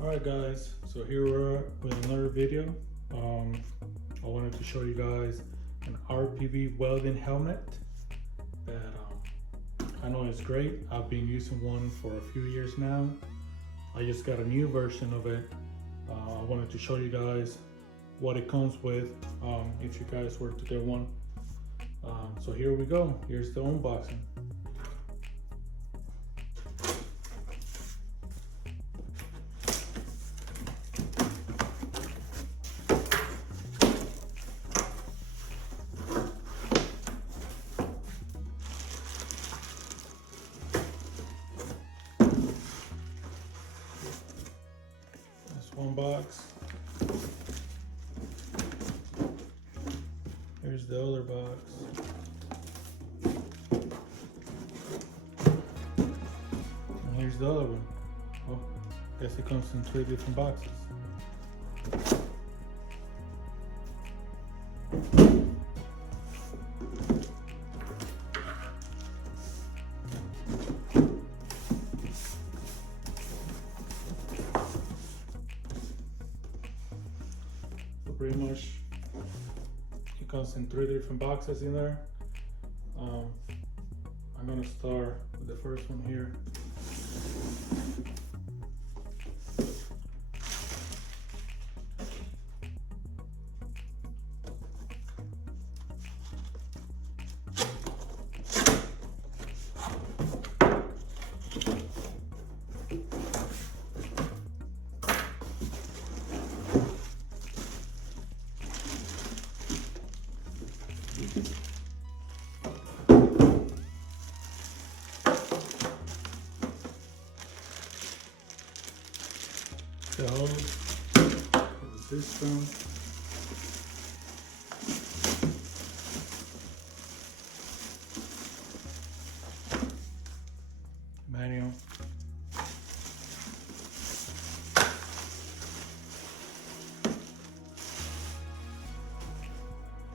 Alright guys, so here we're with another video. I wanted to show you guys an RPV welding helmet that I know is great. I've been using one for a few years now. I just got a new version of it. I wanted to show you guys what it comes with if you guys were to get one. So here we go. Here's the unboxing. One box. Here's the other box. And here's the other one. Oh, guess it comes in 3 different boxes. Pretty much it comes in 3 different boxes in there. I'm gonna start with the first one here. The hose, the system, manual,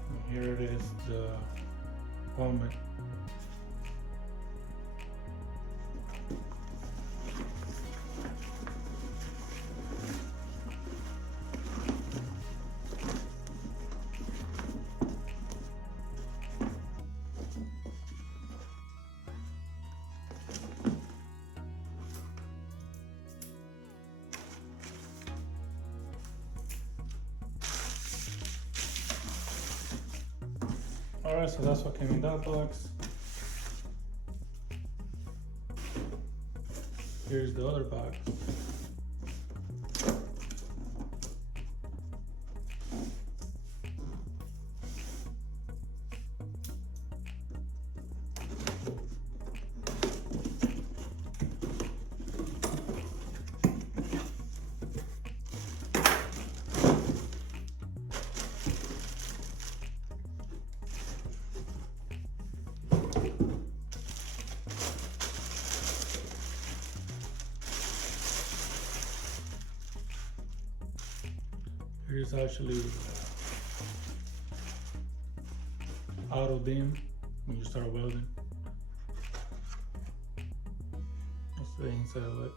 and here it is, the helmet. Alright, so that's what came in that box. Here's the other box. Here's actually auto dim when you start welding. That's the inside of it.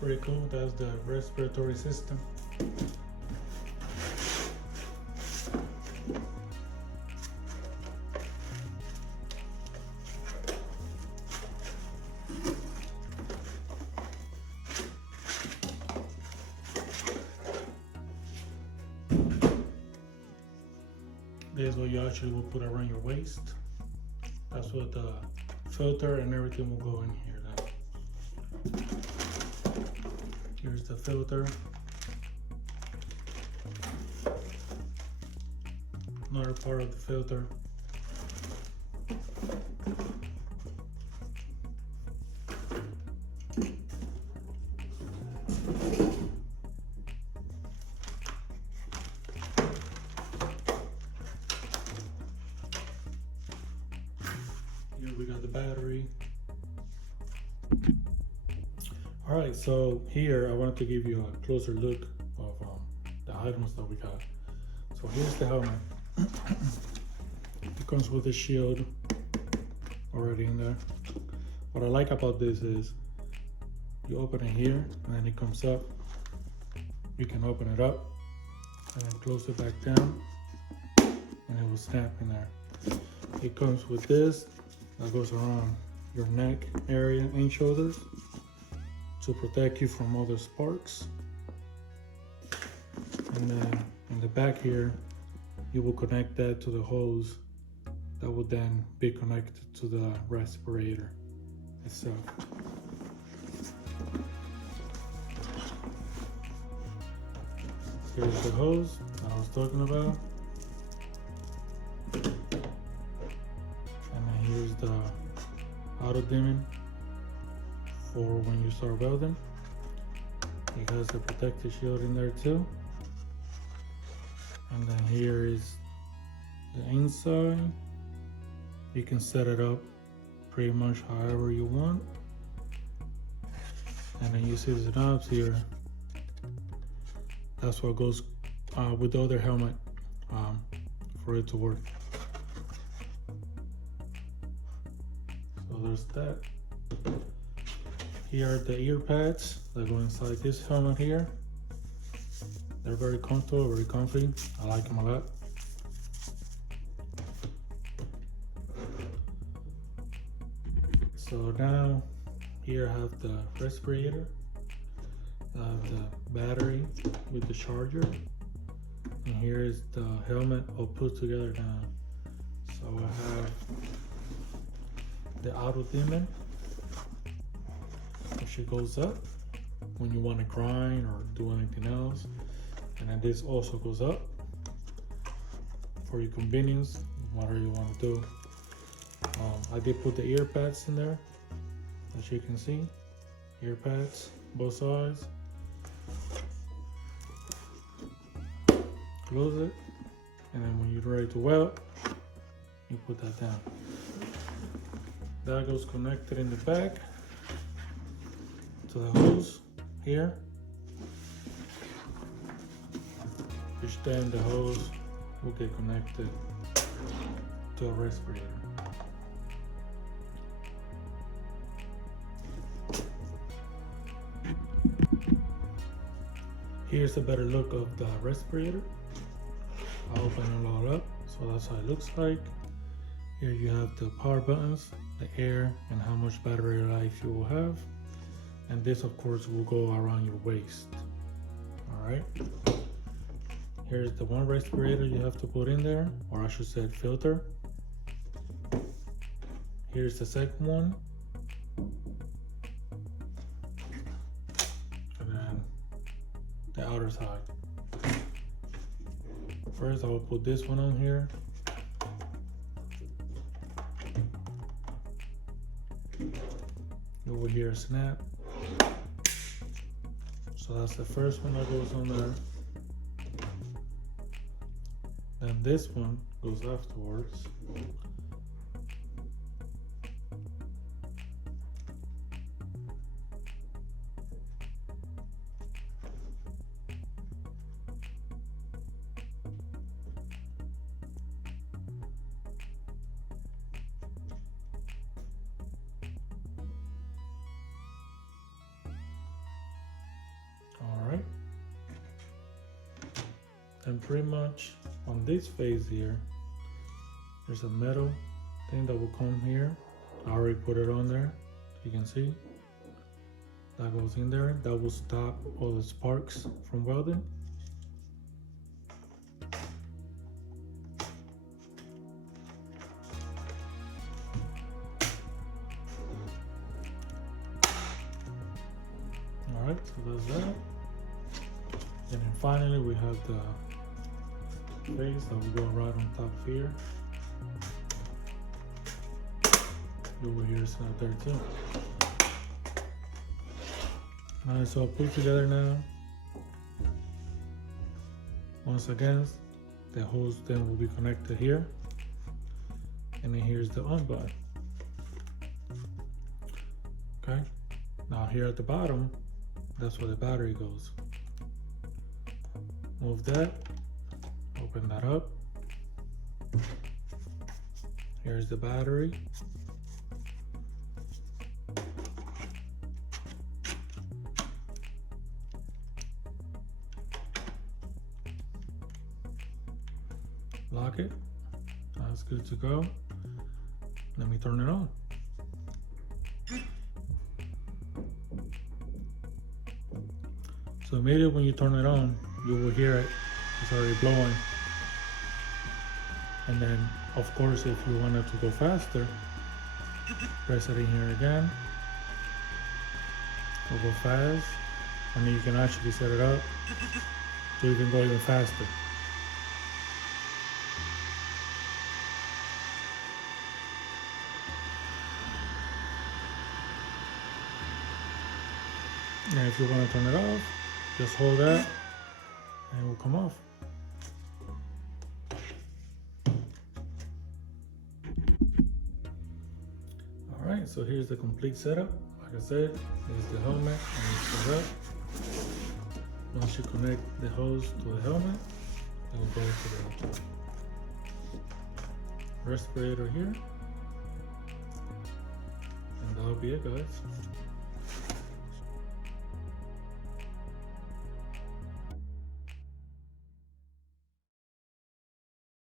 Pretty cool. That's the respiratory system. This is what you actually will put around your waist. That's what the filter and everything will go in here now. Here's the filter. Another part of the filter. All right, so here I wanted to give you a closer look of the items that we got. So here's the helmet. It comes with a shield already in there. What I like about this is you open it here and then it comes up. You can open it up and then close it back down and it will snap in there. It comes with this that goes around your neck area and shoulders to protect you from other sparks. And then in the back here, you will connect that to the hose that will then be connected to the respirator itself. Here's the hose that I was talking about. And then here's the auto dimming for when you start welding. It has the protective shield in there too. And then here is the inside. You can set it up pretty much however you want. And then you see the knobs here. That's what goes with the other helmet for it to work. So there's that. Here are the ear pads that go inside this helmet here. They're very comfortable, very comfy. I like them a lot. So now here I have the respirator. I have the battery with the charger. And here is the helmet all put together now. So I have the auto dimming, which it goes up when you want to grind or do anything else. And then this also goes up for your convenience, whatever you want to do. I did put the ear pads in there, as you can see. Ear pads, both sides. Close it, and then when you're ready to weld, you put that down. That goes connected in the back to the hose here, which then the hose will get connected to a respirator. Here's a better look of the respirator. I'll open it all up, so that's how it looks like. Here you have the power buttons, the air, and how much battery life you will have. And this, of course, will go around your waist. All right. Here's the one respirator you have to put in there, or I should say filter. Here's the second one. And then the outer side. First, I will put this one on here. You will hear a snap. So that's the first one that goes on there. Then this one goes afterwards. And pretty much on this phase here, there's a metal thing that will come here. I already put it on there. You can see that goes in there. That will stop all the sparks from welding. All right, so that's that. And then finally we have the face that will go right on top here. You will hear some out there too. Alright, so I'll put it together now. Once again, the hose then will be connected here. And then here's the on button. Okay. Now here at the bottom, that's where the battery goes. Move that, open that up. Here's the battery. Lock it. That's good to go. Let me turn it on. So immediately when you turn it on, you will hear it. It's already blowing. And then, of course, if you wanted to go faster, press it in here again. It'll go fast. And then you can actually set it up so you can go even faster. And if you want to turn it off, just hold that and it will come off. Alright, so here's the complete setup. Like I said, here's the helmet and it's set up. Once you connect the hose to the helmet, it will go to the respirator here. And that'll be it, guys.